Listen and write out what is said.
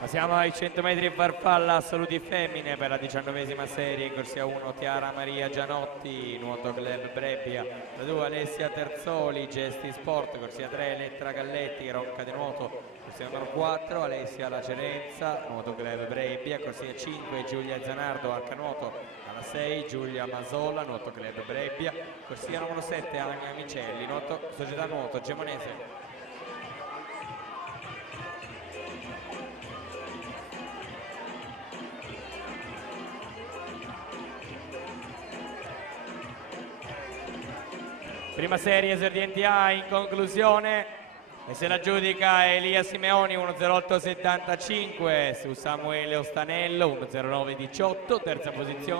Passiamo ai 100 metri farfalla assoluti femmine per la 19ª serie. In corsia 1 Chiara Maria Gianotti, nuoto club Brebbia. La 2 Alessia Terzoli, Gesti Sport. Corsia 3 Elettra Galletti, Ronca di nuoto. Corsia numero 4 Alessia La Cerenza, nuoto club Brebbia. Corsia 5 Giulia Zanardo, arcanuoto. Alla 6 Giulia Masola, nuoto club Brebbia. Corsia numero 7 Ania Micelli, nuoto società nuoto Gemonese. Prima serie esordienti A in conclusione e se la giudica Elia Simeoni 1.08.75 su Samuele Ostanello 1.09.18, terza posizione.